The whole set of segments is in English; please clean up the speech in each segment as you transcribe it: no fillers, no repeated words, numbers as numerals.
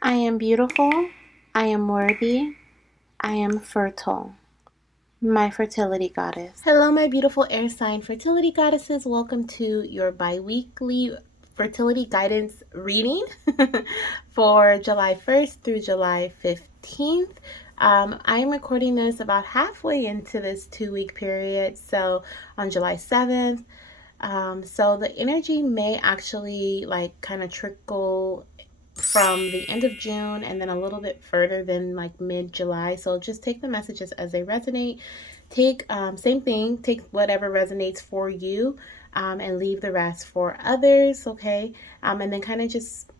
I am beautiful. I am worthy. I am fertile. My fertility goddess. Hello, my beautiful air sign fertility goddesses. Welcome to your bi-weekly fertility guidance reading for July 1st through July 15th. I am recording this about halfway into this 2-week period, so on July 7th. So the energy may actually like kind of trickle from the end of June and then a little bit further than like mid-July. So just take the messages as they resonate. Take same thing, take whatever resonates for you, and leave the rest for others. Okay. And then kind of just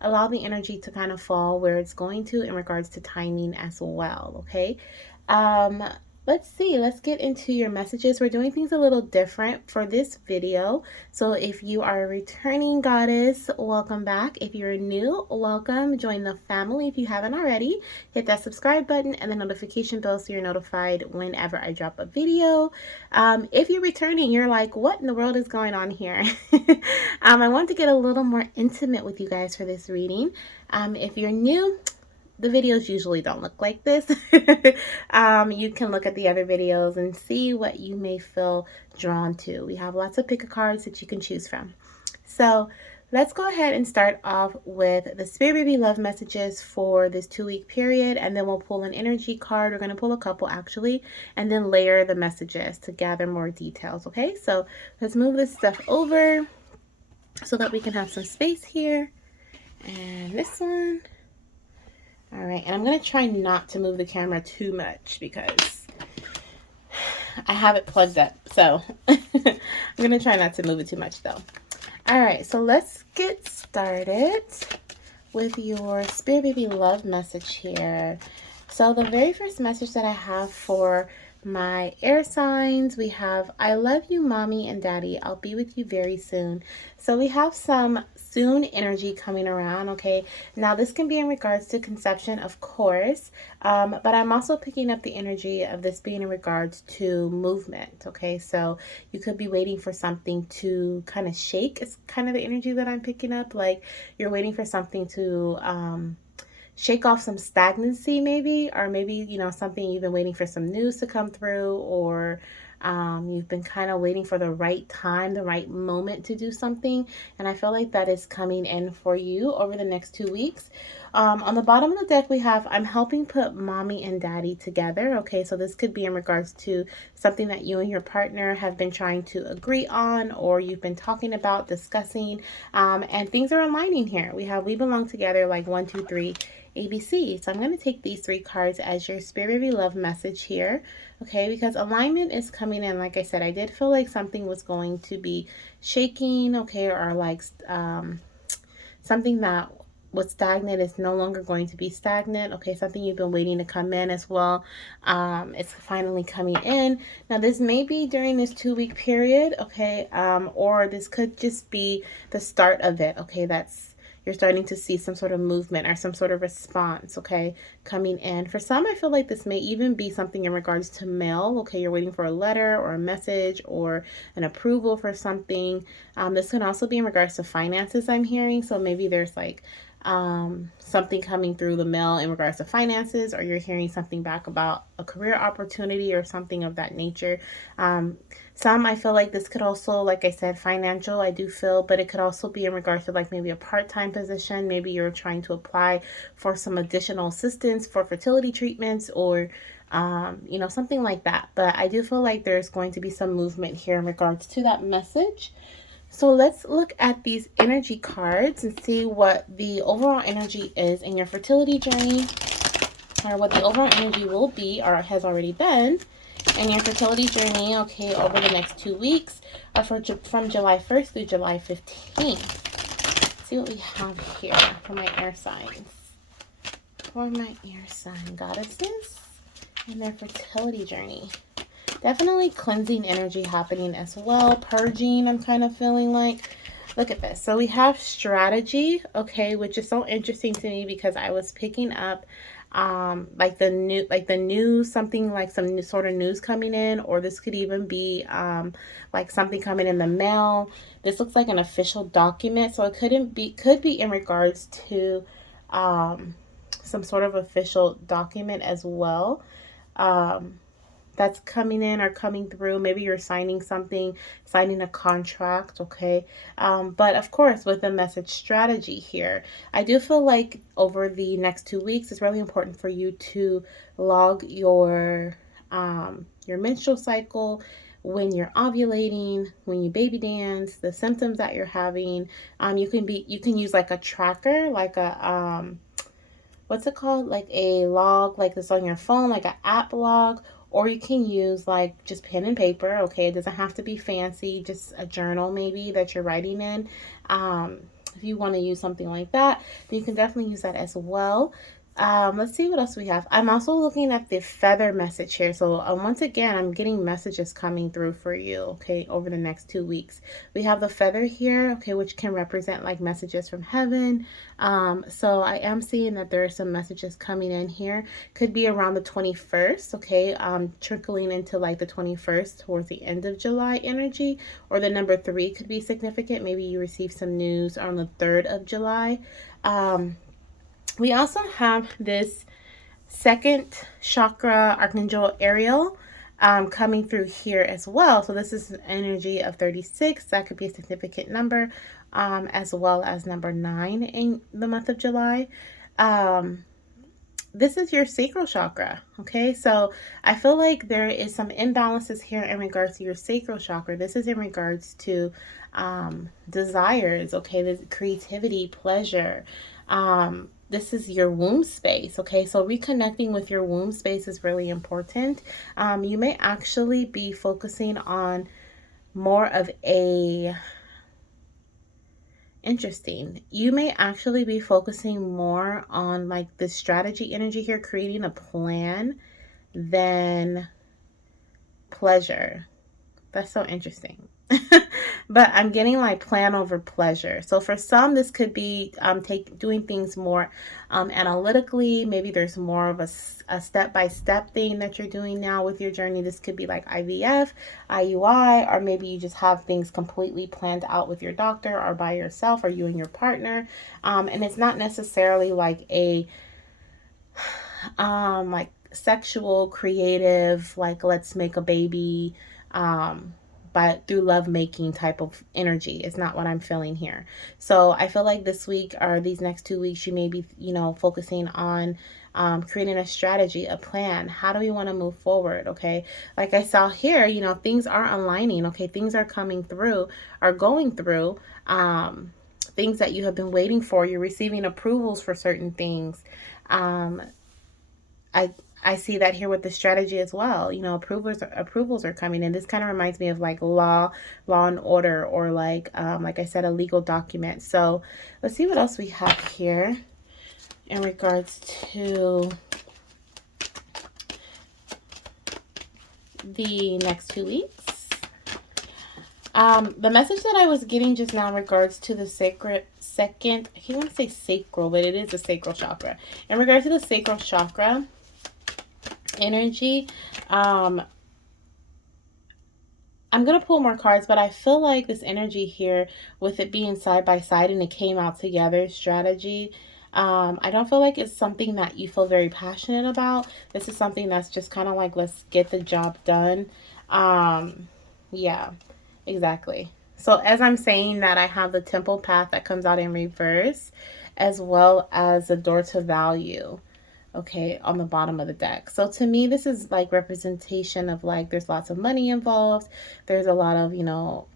allow the energy to kind of fall where it's going to in regards to timing as well. Okay. um let's see, let's get into your messages. We're doing things a little different for this video, so if you are a returning goddess, welcome back. If you're new, welcome. Join the family if you haven't already. Hit that subscribe button and the notification bell so you're notified whenever I drop a video. If you're returning, you're like, what in the world is going on here? I want to get a little more intimate with you guys for this reading. If you're new, the videos usually don't look like this. You can look at the other videos and see what you may feel drawn to. We have lots of pick a cards that you can choose from. So let's go ahead and start off with the Spirit Baby Love messages for this 2-week period, and then we'll pull an energy card. We're going to pull a couple actually, and then layer the messages to gather more details. Okay, so let's move this stuff over so that we can have some space here. And this one. All right, and I'm going to try not to move the camera too much because I have it plugged up. So I'm going to try not to move it too much though. All right, so let's get started with your Spirit Baby Love message here. So the very first message that I have for my air signs, we have, I love you, mommy and daddy. I'll be with you very soon. So we have some soon energy coming around. Okay, now this can be in regards to conception, of course, but I'm also picking up the energy of this being in regards to movement. Okay, so you could be waiting for something to kind of shake. It's kind of the energy that I'm picking up, like you're waiting for something to shake off some stagnancy, maybe, or maybe, you know, something you've been waiting for some news to come through, or you've been kind of waiting for the right time, the right moment to do something. And I feel like that is coming in for you over the next 2 weeks. On the bottom of the deck, we have, I'm helping put mommy and daddy together. Okay, so this could be in regards to something that you and your partner have been trying to agree on, or you've been talking about, discussing, and things are aligning here. We have, we belong together, like 1, 2, 3, ABC. So I'm going to take these 3 cards as your Spirit Baby Love message here. Okay, because alignment is coming in. Like I said, I did feel like something was going to be shaking, okay, or like something that was stagnant is no longer going to be stagnant. Okay, something you've been waiting to come in as well. It's finally coming in. Now, this may be during this 2-week period, okay, or this could just be the start of it. Okay, that's, you're starting to see some sort of movement or some sort of response, okay, coming in. For some, I feel like this may even be something in regards to mail. Okay, you're waiting for a letter or a message or an approval for something. This can also be in regards to finances, I'm hearing. So maybe there's like something coming through the mail in regards to finances, or you're hearing something back about a career opportunity or something of that nature. Some, I feel like this could also, like I said, financial, I do feel, but it could also be in regards to like maybe a part-time position. Maybe you're trying to apply for some additional assistance for fertility treatments, or you know, something like that. But I do feel like there's going to be some movement here in regards to that message. So let's look at these energy cards and see what the overall energy is in your fertility journey, or what the overall energy will be or has already been in your fertility journey, okay, over the next 2 weeks, or from July 1st through July 15th. Let's see what we have here for my air signs. For my air sign goddesses and their fertility journey. Definitely cleansing energy happening as well. Purging, I'm kind of feeling like. Look at this. So we have strategy, okay, which is so interesting to me because I was picking up like the news, something like some new sort of news coming in, or this could even be like something coming in the mail. This looks like an official document, so it could be in regards to some sort of official document as well. That's coming in or coming through. Maybe you're signing something, signing a contract, okay? But of course, with the message strategy here, I do feel like over the next 2 weeks, it's really important for you to log your menstrual cycle, when you're ovulating, when you baby dance, the symptoms that you're having. You can use like a tracker, like a what's it called? Like a log, like this on your phone, like an app log, or you can use like just pen and paper. Okay, it doesn't have to be fancy, just a journal maybe that you're writing in. If you want to use something like that, then you can definitely use that as well. Let's see what else we have. I'm also looking at the feather message here. So once again, I'm getting messages coming through for you, okay, over the next 2 weeks. We have the feather here, okay, which can represent like messages from heaven. So I am seeing that there are some messages coming in here. Could be around the 21st, okay, trickling into like the 21st towards the end of July energy, or the number 3 could be significant. Maybe you receive some news on the 3rd of July. We also have this second chakra Archangel Ariel coming through here as well. So this is an energy of 36. That could be a significant number, as well as number 9 in the month of July. This is your sacral chakra, okay? So I feel like there is some imbalances here in regards to your sacral chakra. This is in regards to desires, okay? This creativity, pleasure. This is your womb space, okay? So reconnecting with your womb space is really important. You may actually be focusing on more of a interesting. You may actually be focusing more on like the strategy energy here, creating a plan than pleasure. That's so interesting. But I'm getting like plan over pleasure. So for some, this could be doing things more analytically. Maybe there's more of a step-by-step thing that you're doing now with your journey. This could be like IVF, IUI, or maybe you just have things completely planned out with your doctor or by yourself, or you and your partner. And it's not necessarily like a like sexual, creative, like let's make a baby, but through love making type of energy. It's not what I'm feeling here. So I feel like this week or these next 2 weeks, you may be, focusing on creating a strategy, a plan. How do we want to move forward? Okay. Like I saw here, things are aligning. Okay. Things are coming through, are going through, things that you have been waiting for. You're receiving approvals for certain things. I see that here with the strategy as well. Approvals are coming in. This kind of reminds me of like law and order, or like I said, a legal document. So let's see what else we have here in regards to the next 2 weeks. The message that I was getting just now in regards to the I can't want to say sacral, but it is the sacral chakra. In regards to the sacral chakra energy, I'm going to pull more cards, but I feel like this energy here, with it being side by side and it came out together, strategy, I don't feel like it's something that you feel very passionate about. This is something that's just kind of like, let's get the job done. Yeah, exactly. So as I'm saying that, I have the temple path that comes out in reverse, as well as the door to value, okay, on the bottom of the deck. So to me, this is like representation of like there's lots of money involved. There's a lot of,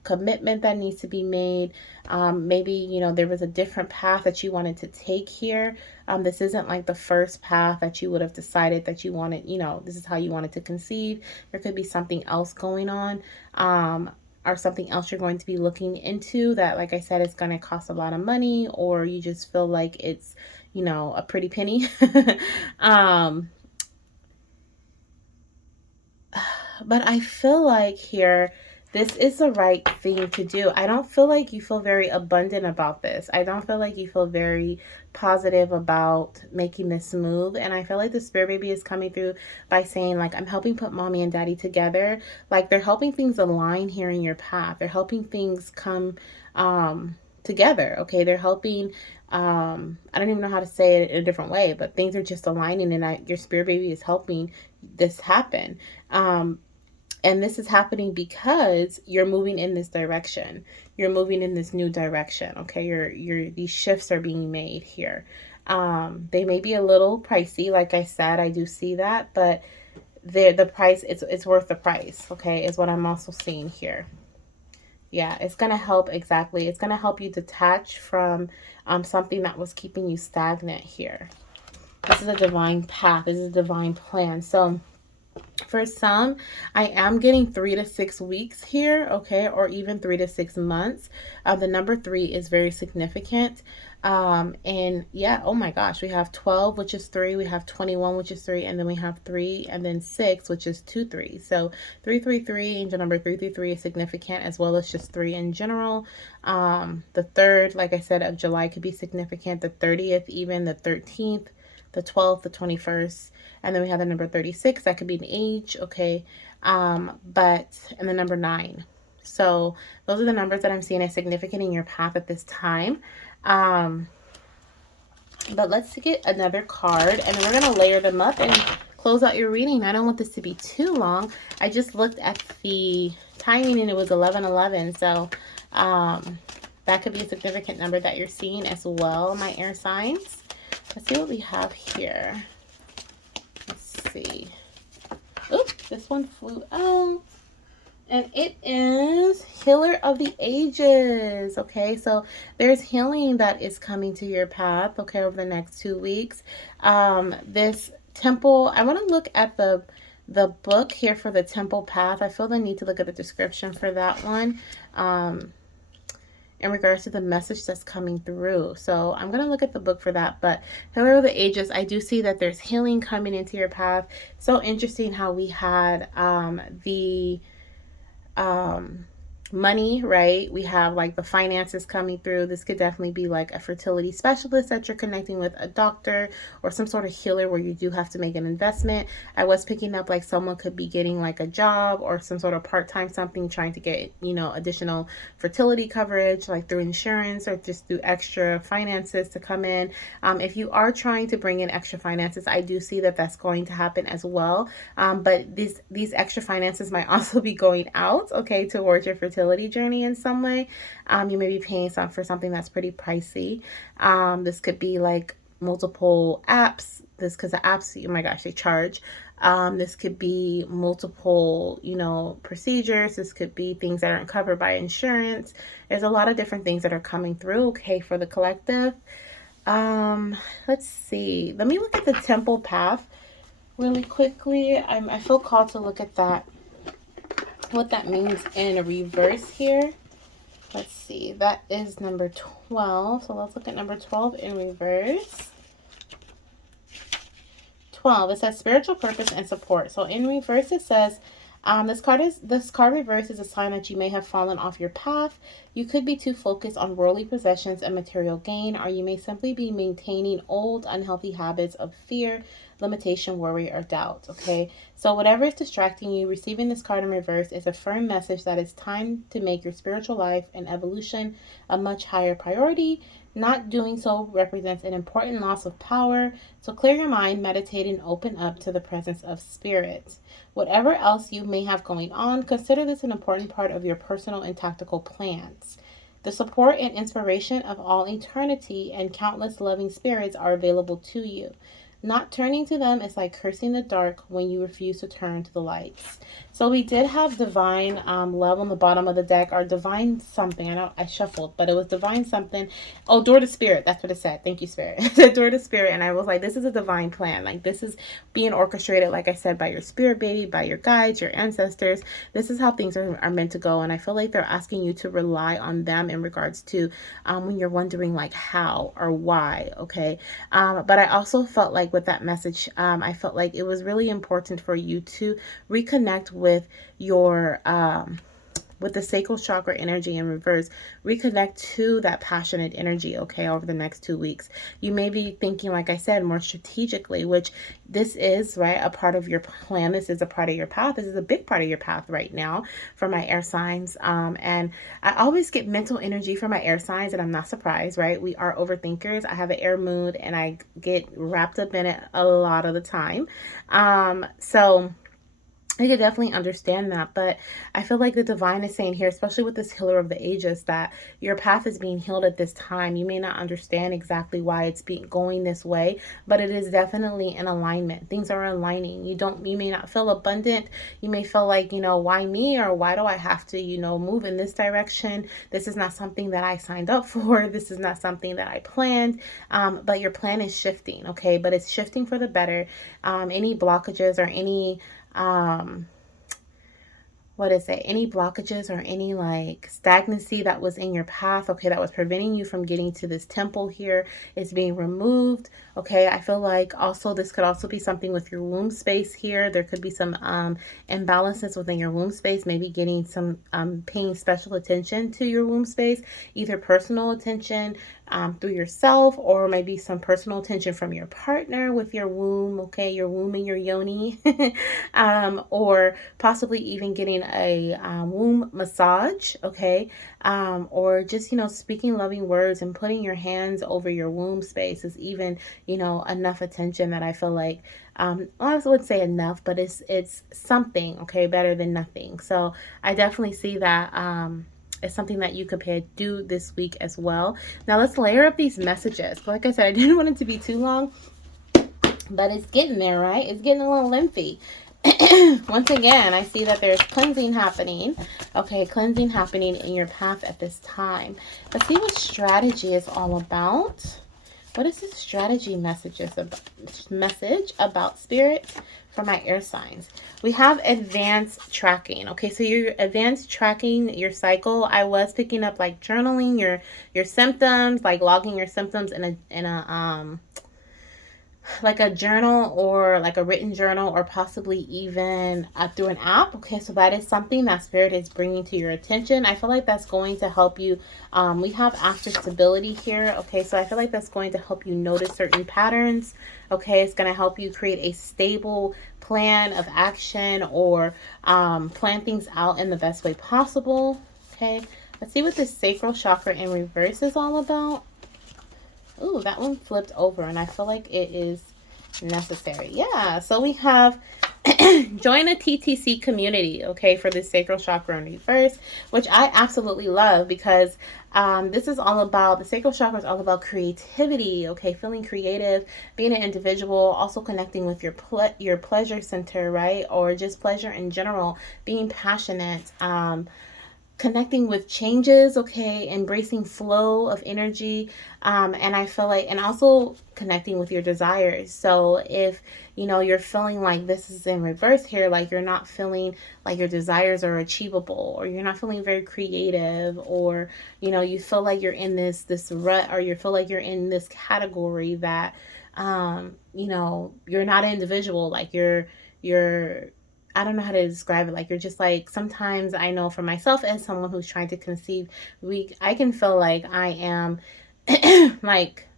commitment that needs to be made. Maybe, there was a different path that you wanted to take here. This isn't like the first path that you would have decided that you wanted, this is how you wanted to conceive. There could be something else going on. Or something else you're going to be looking into that, like I said, is going to cost a lot of money, or you just feel like it's, a pretty penny. But I feel like here, this is the right thing to do. I don't feel like you feel very abundant about this. I don't feel like you feel very positive about making this move. And I feel like the spirit baby is coming through by saying, like, I'm helping put mommy and daddy together. Like, they're helping things align here in your path. They're helping things come together. Okay, they're helping. I don't even know how to say it in a different way, but things are just aligning, and your spirit baby is helping this happen. And this is happening because you're moving in this direction. You're moving in this new direction. Okay, these shifts are being made here. They may be a little pricey, like I said. I do see that, but the price, it's worth the price. Okay, is what I'm also seeing here. Yeah, it's going to help. Exactly. It's going to help you detach from something that was keeping you stagnant here. This is a divine path. This is a divine plan. So for some, I am getting 3 to 6 weeks here, okay, or even 3 to 6 months. The number 3 is very significant. And yeah, oh my gosh, we have 12, which is 3, we have 21, which is 3, and then we have 3, and then 6, which is 2, 3. So 333, angel number 333 is significant, as well as just 3 in general. The 3rd, like I said, of July could be significant. The 30th, even the 13th, the 12th, the 21st, and then we have the number 36. That could be an age, okay? And the number 9. So those are the numbers that I'm seeing as significant in your path at this time. But let's get another card, and then we're going to layer them up and close out your reading. I don't want this to be too long. I just looked at the timing, and it was 11:11. So that could be a significant number that you're seeing as well, my air signs. Let's see what we have here. Let's see. Oops, this one flew out. And it is Healer of the Ages. Okay, so there's healing that is coming to your path, okay, over the next 2 weeks. This temple, I want to look at the book here for the temple path. I feel the need to look at the description for that one. In regards to the message that's coming through. So I'm going to look at the book for that. But Healer of the Ages, I do see that there's healing coming into your path. So interesting how we had the money, right? We have like the finances coming through. This could definitely be like a fertility specialist that you're connecting with, a doctor, or some sort of healer where you do have to make an investment. I was picking up like someone could be getting like a job or some sort of part-time something, trying to get, additional fertility coverage, like through insurance or just through extra finances to come in. If you are trying to bring in extra finances, I do see that that's going to happen as well. But these extra finances might also be going out, okay, towards your fertility journey in some way. You may be paying for something that's pretty pricey. This could be like multiple apps. This, because the apps, oh my gosh, they charge. This could be multiple, procedures. This could be things that aren't covered by insurance. There's a lot of different things that are coming through, okay, for the collective. Let's see. Let me look at the temple path really quickly. I feel called to look at that, what that means in reverse here. Let's see. That is number 12. So let's look at number 12 in reverse. 12, it says spiritual purpose and support. So in reverse, it says, this card reverse is a sign that you may have fallen off your path. You could be too focused on worldly possessions and material gain, or you may simply be maintaining old, unhealthy habits of fear, limitation, worry, or doubt. Okay, so whatever is distracting you, receiving this card in reverse is a firm message that it's time to make your spiritual life and evolution a much higher priority. Not doing so represents an important loss of power. So clear your mind, meditate, and open up to the presence of spirit. Whatever else you may have going on, consider this an important part of your personal and tactical plans. The support and inspiration of all eternity and countless loving spirits are available to you. Not turning to them is like cursing the dark when you refuse to turn to the lights. So we did have divine love on the bottom of the deck, or divine something. I know I shuffled, but it was divine something. Oh, door to spirit. That's what it said. Thank you, spirit. It said door to spirit. And I was like, this is a divine plan. Like, this is being orchestrated, like I said, by your spirit baby, by your guides, your ancestors. This is how things are meant to go. And I feel like they're asking you to rely on them in regards to when you're wondering like how or why. Okay. But I also felt like with that message, I felt like it was really important for you to reconnect with your with the sacral chakra energy in reverse, reconnect to that passionate energy, okay, over the next 2 weeks. You may be thinking, like I said, more strategically, which this is, right, a part of your plan. This is a part of your path. This is a big part of your path right now for my air signs. And I always get mental energy for my air signs, and I'm not surprised, right? We are overthinkers. I have an air mood, and I get wrapped up in it a lot of the time. So I could definitely understand that, but I feel like the divine is saying here, especially with this healer of the ages, that your path is being healed at this time. You may not understand exactly why it's going this way, but it is definitely in alignment. Things are aligning. You may not feel abundant. You may feel like, why me, or why do I have to, move in this direction? This is not something that I signed up for. This is not something that I planned. But your plan is shifting, okay? But it's shifting for the better. Any blockages or any any blockages or any like stagnancy that was in your path, okay, that was preventing you from getting to this temple here, is being removed. Okay, I feel like also this could also be something with your womb space here. There could be some imbalances within your womb space, maybe getting some paying special attention to your womb space, either personal attention through yourself, or maybe some personal attention from your partner with your womb, okay, your womb and your yoni, or possibly even getting a womb massage, okay, or just, speaking loving words and putting your hands over your womb space is even, enough attention that I feel like, I wouldn't say enough, but it's something, okay, better than nothing. So I definitely see that it's something that you could do this week as well. Now let's layer up these messages. But like I said, I didn't want it to be too long, but it's getting there, right? It's getting a little lengthy. Once again, I see that there's cleansing happening. Okay, cleansing happening in your path at this time. Let's see what strategy is all about. What is this strategy message about, spirit, for my air signs? We have advanced tracking. Okay, so you're advanced tracking your cycle. I was picking up like journaling your symptoms, like logging your symptoms in a like a journal, or like a written journal, or possibly even through an app. Okay, so that is something that spirit is bringing to your attention. I feel like that's going to help you. We have after stability here. Okay, so I feel like that's going to help you notice certain patterns. Okay, it's going to help you create a stable plan of action, or plan things out in the best way possible. Okay, let's see what this sacral chakra in reverse is all about. Ooh, that one flipped over, and I feel like it is necessary. Yeah, so we have join a TTC community, okay, for this sacral chakra in reverse, which I absolutely love, because this is all about, the sacral chakra is all about creativity, okay, feeling creative, being an individual, also connecting with your pleasure center, right, or just pleasure in general, being passionate, connecting with changes, okay, embracing flow of energy, and I feel like, and also connecting with your desires. So if you're feeling like this is in reverse here, like you're not feeling like your desires are achievable, or you're not feeling very creative, or you feel like you're in this rut, or you feel like you're in this category that you're not an individual, like you're I don't know how to describe it. Like you're just like, sometimes I know for myself as someone who's trying to conceive, I can feel like I am like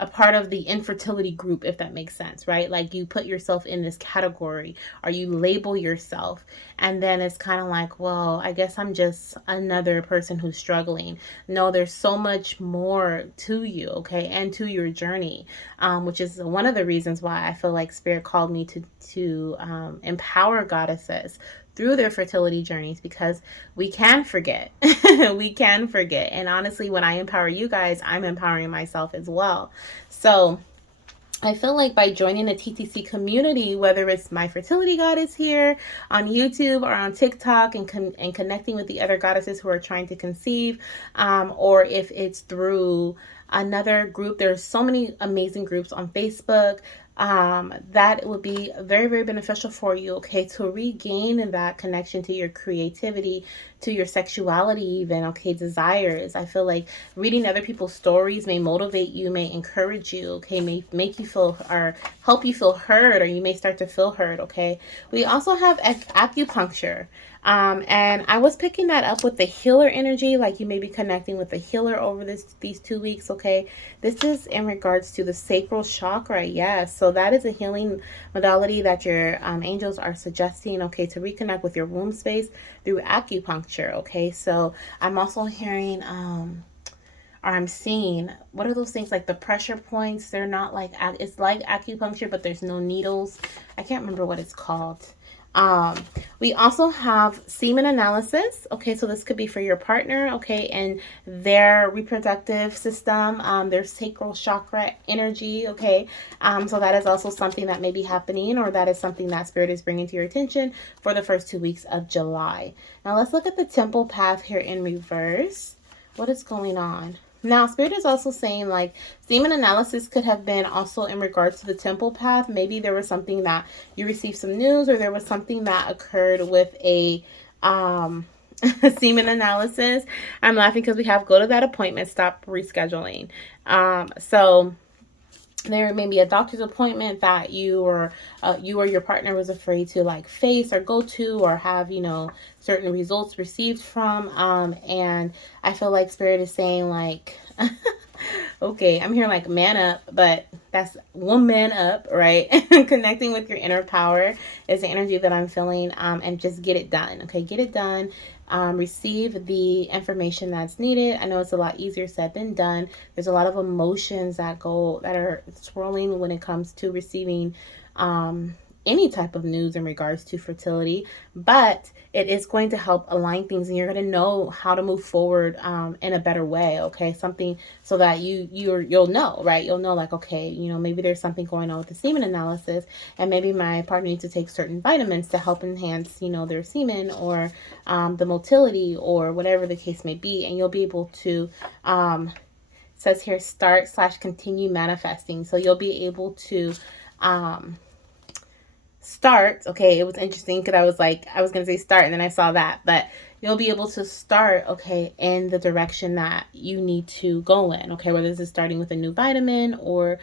a part of the infertility group, if that makes sense, right? Like you put yourself in this category, or you label yourself, and then it's kind of like, well, I guess I'm just another person who's struggling. No, there's so much more to you, okay, and to your journey, which is one of the reasons why I feel like spirit called me to empower goddesses through their fertility journeys, because we can forget. We can forget. And honestly, when I empower you guys, I'm empowering myself as well. So I feel like by joining a TTC community, whether it's My Fertility Goddess here on YouTube or on TikTok, and connecting with the other goddesses who are trying to conceive, or if it's through another group. There's so many amazing groups on Facebook that would be very, very beneficial for you, okay, to regain that connection to your creativity, to your sexuality even, okay, desires. I feel like reading other people's stories may motivate you, may encourage you, okay, may make you feel or help you feel heard, or you may start to feel heard, okay. We also have acupuncture. And I was picking that up with the healer energy, like you may be connecting with the healer over these 2 weeks, okay? This is in regards to the sacral chakra, yes. So that is a healing modality that your angels are suggesting, okay, to reconnect with your womb space through acupuncture, okay? So I'm also hearing, or I'm seeing, what are those things, like the pressure points? They're not like, it's like acupuncture, but there's no needles. I can't remember what it's called. We also have semen analysis. Okay, so this could be for your partner, okay, and their reproductive system, their sacral chakra energy, okay. So that is also something that may be happening, or that is something that Spirit is bringing to your attention for the first 2 weeks of July. Now let's look at the temple path here in reverse. What is going on? Now, Spirit is also saying, like, semen analysis could have been also in regards to the temple path. Maybe there was something that you received some news, or there was something that occurred with a semen analysis. I'm laughing because we have go to that appointment, stop rescheduling. So there may be a doctor's appointment that you or your partner was afraid to like face or go to, or have, you know, certain results received from. And I feel like Spirit is saying, like, okay, I'm here like man up, but that's one man up, right? Connecting with your inner power is the energy that I'm feeling, and just get it done. Okay, get it done. Receive the information that's needed. I know it's a lot easier said than done. There's a lot of emotions that are swirling when it comes to receiving any type of news in regards to fertility, but it is going to help align things, and you're going to know how to move forward in a better way, okay? Something so that you'll know, right? You'll know, like, okay, you know, maybe there's something going on with the semen analysis, and maybe my partner needs to take certain vitamins to help enhance, you know, their semen, or the motility, or whatever the case may be, and you'll be able to says here, start/continue manifesting. So you'll be able to start. Okay, it was interesting because I was going to say start, and then I saw that, but you'll be able to start, okay, in the direction that you need to go in, okay, whether this is starting with a new vitamin, or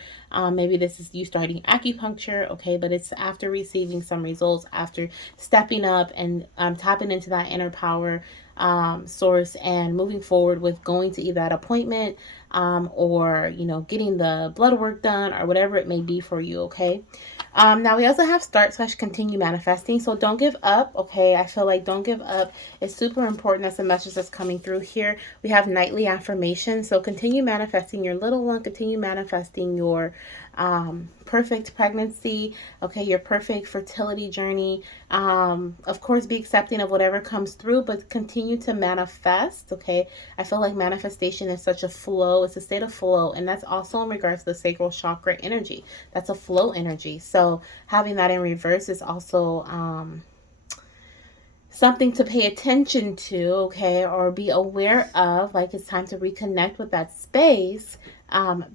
maybe this is you starting acupuncture, okay, but it's after receiving some results, after stepping up and tapping into that inner power source, and moving forward with going to either that appointment, or, you know, getting the blood work done, or whatever it may be for you, okay. Now we also have start/continue manifesting. So don't give up, okay? I feel like don't give up is super important. That's the message that's coming through here. We have nightly affirmations. So continue manifesting your little one. Continue manifesting your perfect pregnancy, okay, your perfect fertility journey. Of course, be accepting of whatever comes through, but continue to manifest, okay? I feel like manifestation is such a flow. It's a state of flow, and that's also in regards to the sacral chakra energy. That's a flow energy. So having that in reverse is also something to pay attention to, okay, or be aware of. Like, it's time to reconnect with that space,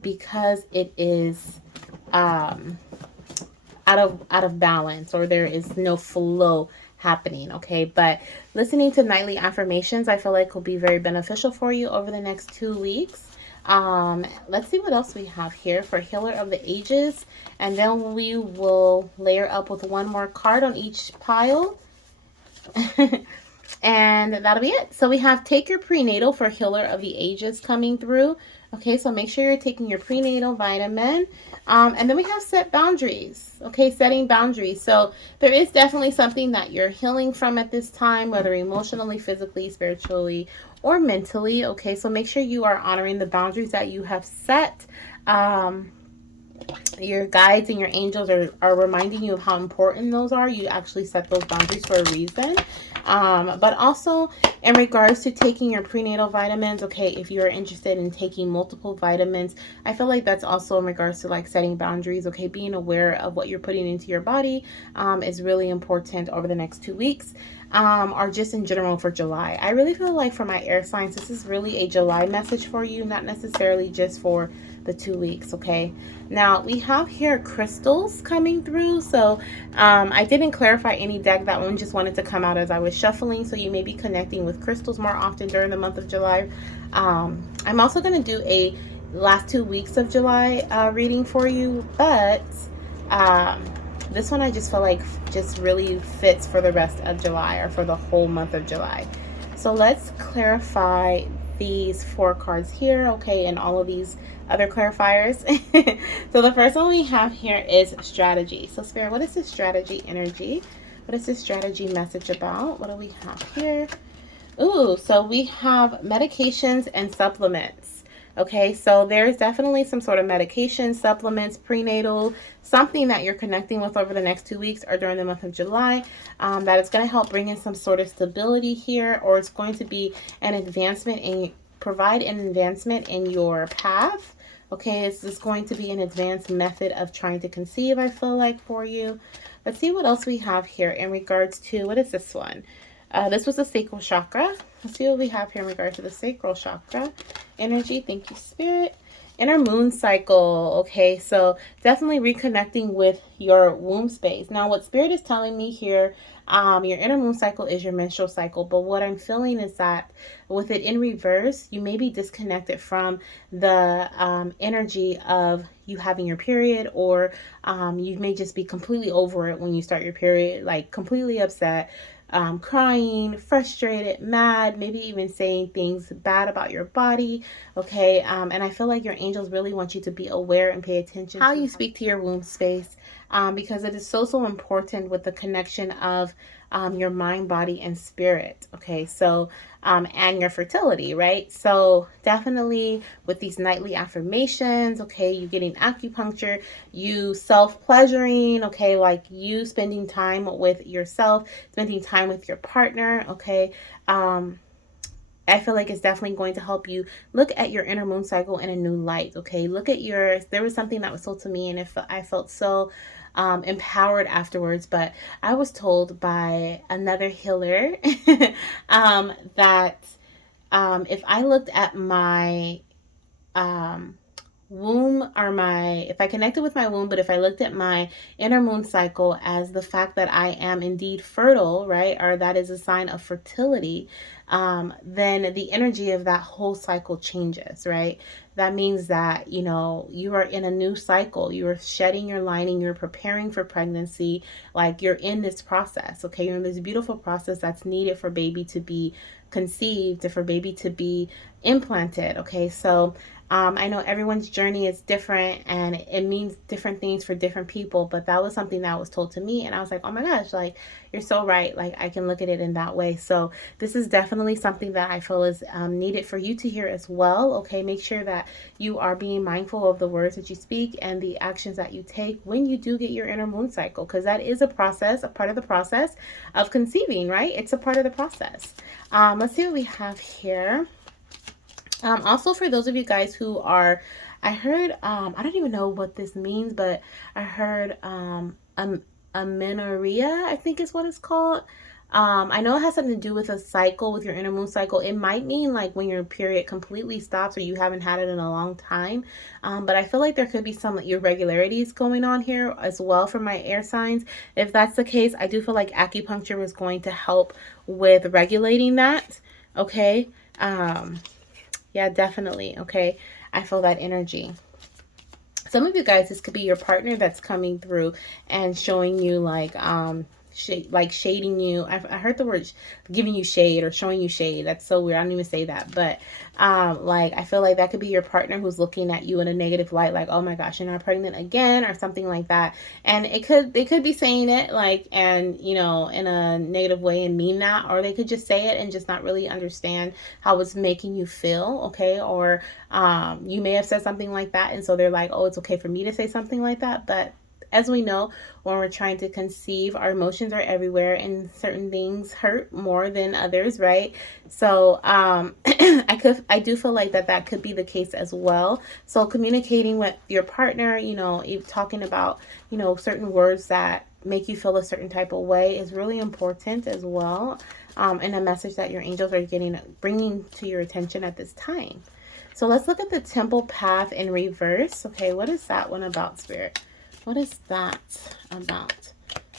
because it is out of balance, or there is no flow happening, okay. But listening to nightly affirmations, I feel like will be very beneficial for you over the next 2 weeks. Let's see what else we have here for Healer of the Ages, and then we will layer up with one more card on each pile. And that'll be it. So we have take your prenatal for Healer of the Ages coming through. Okay, so make sure you're taking your prenatal vitamin. And then we have set boundaries. Okay, setting boundaries. So there is definitely something that you're healing from at this time, whether emotionally, physically, spiritually, or mentally. Okay, so make sure you are honoring the boundaries that you have set. Your guides and your angels are reminding you of how important those are. You actually set those boundaries for a reason. But also in regards to taking your prenatal vitamins, okay, if you're interested in taking multiple vitamins, I feel like that's also in regards to like setting boundaries, okay, being aware of what you're putting into your body is really important over the next 2 weeks. Or just in general for July. I really feel like for my air signs, this is really a July message for you, not necessarily just for the 2 weeks, okay? Now, we have here crystals coming through. So I didn't clarify any deck. That one just wanted to come out as I was shuffling. So you may be connecting with crystals more often during the month of July. I'm also going to do a last 2 weeks of July reading for you, but this one I just feel like just really fits for the rest of July or for the whole month of July. So let's clarify these 4 cards here, okay, and all of these other clarifiers. So the first one we have here is strategy. So Spirit, what is this strategy energy? What is this strategy message about? What do we have here? Ooh, so we have medications and supplements. Okay, so there's definitely some sort of medication, supplements, prenatal, something that you're connecting with over the next 2 weeks or during the month of July that is going to help bring in some sort of stability here, or it's going to be an advancement in, provide an advancement in your path. Okay, this is going to be an advanced method of trying to conceive, I feel like, for you. Let's see what else we have here in regards to, what is this one? This was the sacral chakra. Let's see what we have here in regard to the sacral chakra energy. Thank you, Spirit. Inner moon cycle. Okay, so definitely reconnecting with your womb space. Now, what Spirit is telling me here, your inner moon cycle is your menstrual cycle, but what I'm feeling is that with it in reverse, you may be disconnected from the energy of you having your period, or you may just be completely over it when you start your period, like completely upset, crying, frustrated, mad, maybe even saying things bad about your body, okay? And I feel like your angels really want you to be aware and pay attention how you speak to your womb space, because it is so important with the connection of your mind, body, and spirit, okay? So, and your fertility, right? So definitely with these nightly affirmations, okay, you getting acupuncture, you self-pleasuring, okay, like you spending time with yourself, spending time with your partner, okay, I feel like it's definitely going to help you look at your inner moon cycle in a new light, okay? Look at your, there was something that was told to me, and I felt so empowered afterwards, but I was told by another healer that if I looked at my womb, or if I connected with my womb, but if I looked at my inner moon cycle as the fact that I am indeed fertile, right, or that is a sign of fertility, then the energy of that whole cycle changes, right? That means that, you know, you are in a new cycle. You are shedding your lining. You're preparing for pregnancy. Like, you're in this process, okay? You're in this beautiful process that's needed for baby to be conceived, for baby to be implanted, okay? So I know everyone's journey is different and it means different things for different people, but that was something that was told to me, and I was like, oh my gosh, like, you're so right. Like, I can look at it in that way. So this is definitely something that I feel is needed for you to hear as well, okay? Make sure that you are being mindful of the words that you speak and the actions that you take when you do get your inner moon cycle, because that is a process, a part of the process of conceiving, right? It's a part of the process. Let's see what we have here. Also, for those of you guys who are, I heard, I don't even know what this means, but I heard amenorrhea, I think is what it's called. I know it has something to do with a cycle, with your inner moon cycle. It might mean like when your period completely stops or you haven't had it in a long time. But I feel like there could be some irregularities going on here as well for my air signs. If that's the case, I do feel like acupuncture is going to help with regulating that. Okay. Yeah, definitely. Okay. I feel that energy. Some of you guys, this could be your partner that's coming through and showing you like, shading you. I heard the word giving you shade or showing you shade. That's so weird. I don't even say that. But like, I feel like that could be your partner who's looking at you in a negative light, like, oh my gosh, you're not pregnant again, or something like that. And they could be saying it like, and you know, in a negative way and mean that, or they could just say it and just not really understand how it's making you feel, okay? Or you may have said something like that, and so they're like, oh, it's okay for me to say something like that, but as we know, when we're trying to conceive, our emotions are everywhere and certain things hurt more than others, right? So I do feel like that could be the case as well. So communicating with your partner, talking about, certain words that make you feel a certain type of way is really important as well. And a message that your angels are bringing to your attention at this time. So let's look at the temple path in reverse. Okay, what is that one about, Spirit? What is that about?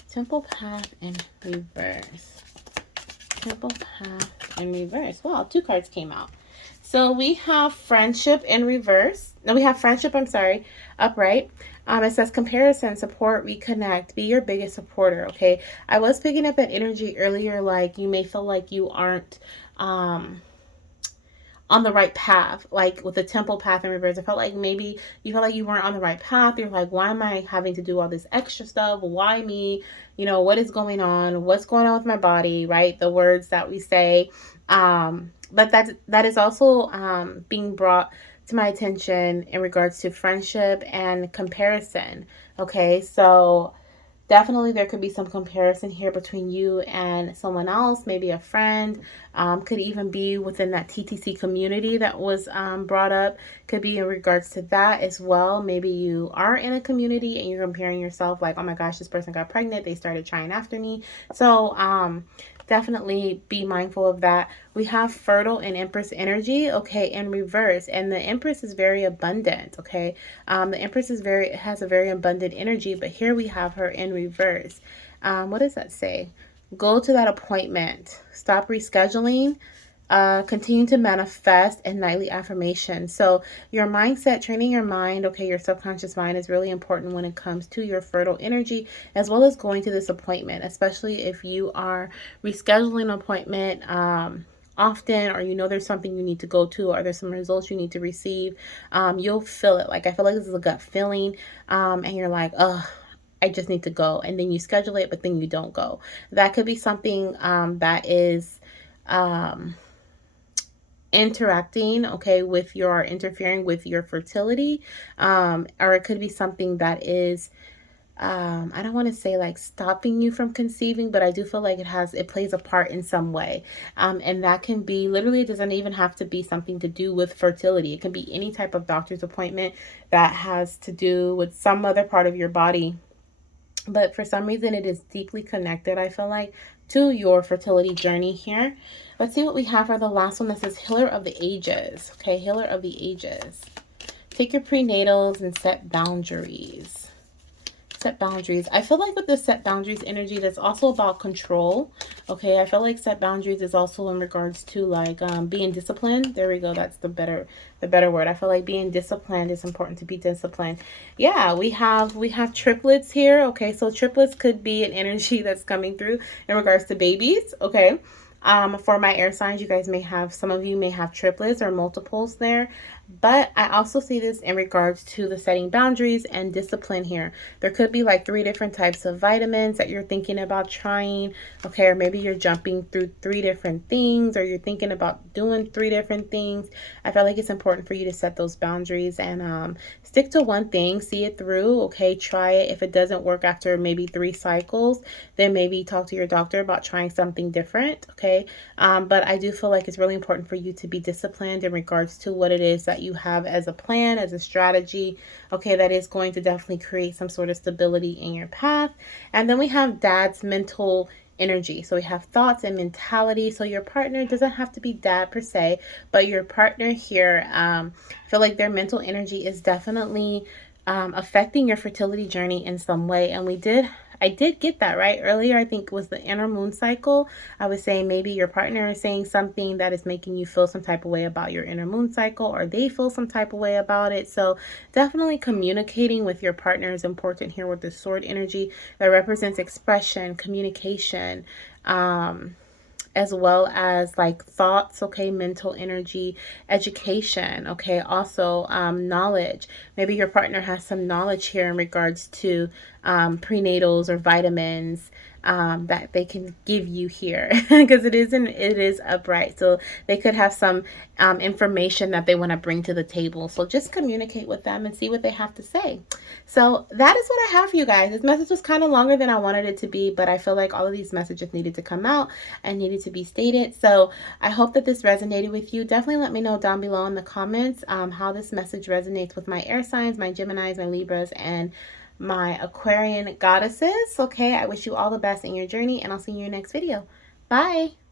Temple path in reverse. Temple path in reverse. Wow, 2 cards came out. So we have friendship in reverse. No, we have friendship, upright. It says comparison, support, reconnect, be your biggest supporter, okay? I was picking up that energy earlier, like you may feel like you aren't on the right path, like with the temple path in reverse. I felt like maybe you felt like you weren't on the right path. You're like, why am I having to do all this extra stuff? Why me? What is going on? What's going on with my body, right? The words that we say. But that is also being brought to my attention in regards to friendship and comparison. Okay, so definitely there could be some comparison here between you and someone else, maybe a friend, could even be within that TTC community that was brought up, could be in regards to that as well. Maybe you are in a community and you're comparing yourself like, oh my gosh, this person got pregnant, they started trying after me. So definitely be mindful of that. We have fertile and Empress energy, okay, in reverse, and the Empress is very abundant, okay. The Empress has a very abundant energy, but here we have her in reverse. What does that say? Go to that appointment. Stop rescheduling. Continue to manifest, and nightly affirmation. So your mindset, training your mind, okay, your subconscious mind is really important when it comes to your fertile energy, as well as going to this appointment, especially if you are rescheduling an appointment often, or there's something you need to go to, or there's some results you need to receive. You'll feel it. Like, I feel like this is a gut feeling, and you're like, oh, I just need to go, and then you schedule it, but then you don't go. That could be something that is interacting, okay, interfering with your fertility, or it could be something that is I don't want to say like stopping you from conceiving, but I do feel like it plays a part in some way. And that can be literally, it doesn't even have to be something to do with fertility. It can be any type of doctor's appointment that has to do with some other part of your body. But for some reason, it is deeply connected, I feel like, to your fertility journey here. Let's see what we have for the last one. That says Healer of the Ages. Okay, Healer of the Ages. Take your prenatals and set boundaries. Set boundaries. I feel like with the set boundaries energy, that's also about control. Okay, I feel like set boundaries is also in regards to like being disciplined. There we go. That's the better word. I feel like being disciplined is important, to be disciplined. Yeah, we have triplets here. Okay, so triplets could be an energy that's coming through in regards to babies. Okay. For my air signs, some of you may have triplets or multiples there. But I also see this in regards to the setting boundaries and discipline here. There could be like 3 different types of vitamins that you're thinking about trying. Okay, or maybe you're jumping through 3 different things, or you're thinking about doing 3 different things. I feel like it's important for you to set those boundaries and stick to one thing, see it through. Okay, try it. If it doesn't work after maybe 3 cycles, then maybe talk to your doctor about trying something different. Okay, but I do feel like it's really important for you to be disciplined in regards to what it is that you have as a plan, as a strategy. Okay, that is going to definitely create some sort of stability in your path. And then we have Dad's mental energy. So we have thoughts and mentality. So your partner doesn't have to be dad per se, but your partner here, I feel like their mental energy is definitely affecting your fertility journey in some way. And I did get that right earlier. I think it was the inner moon cycle. I was saying maybe your partner is saying something that is making you feel some type of way about your inner moon cycle, or they feel some type of way about it. So definitely communicating with your partner is important here with the sword energy that represents expression, communication, as well as like thoughts, okay, mental energy, education, okay, also knowledge. Maybe your partner has some knowledge here in regards to prenatals or vitamins, that they can give you here, because it is upright. So they could have some information that they want to bring to the table. So just communicate with them and see what they have to say. So that is what I have for you guys. This message was kind of longer than I wanted it to be, but I feel like all of these messages needed to come out and needed to be stated. So I hope that this resonated with you. Definitely let me know down below in the comments how this message resonates with my air signs, my Geminis, my Libras, and my Aquarian goddesses. Okay, I wish you all the best in your journey, and I'll see you in your next video. Bye.